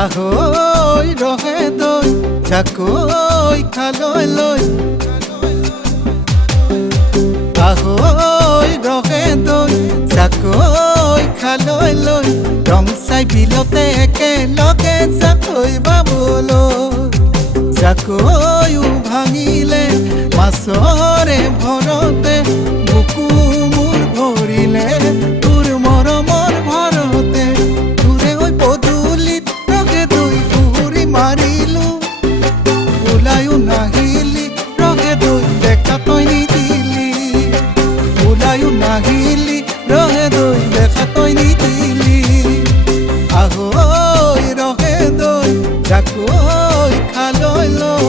আহৈ ৰহে দৈ জাকৈ খালৈ লৈ আহৈ ৰহে দৈ জাকৈ খালৈ লৈ ৰং চাই বিলতে একেলগে জাকৈ বাবলৈ জাকৈও ভাঙিলে মাছৰে ভৰতে বুকু মোৰ ভৰিলে তোৰ মৰমৰ ভৰতে তোৰে হৈ পদূলিত ৰগে দৈ ঘূৰি মাৰিলো ওলায়ো নাহিলি ৰগে দৈ দেখা তই নিদিলি ওলায়ো নাহিলি ৰগে দৈ দেখা তই নিদিলি আহৈ ৰগে দৈ জাকৈ খালৈ লৈ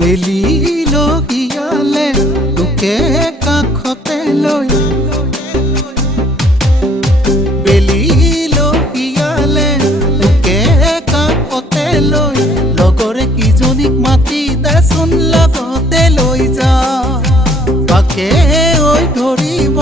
বেলি লহিয়ালে তোকে কাষতে লৈ বেলি লহিয়ালে তোকে কাষতে লৈ লগৰে কিজনীক মাতি দেচোন লগতে লৈ যা তাকে ঐ ধৰিব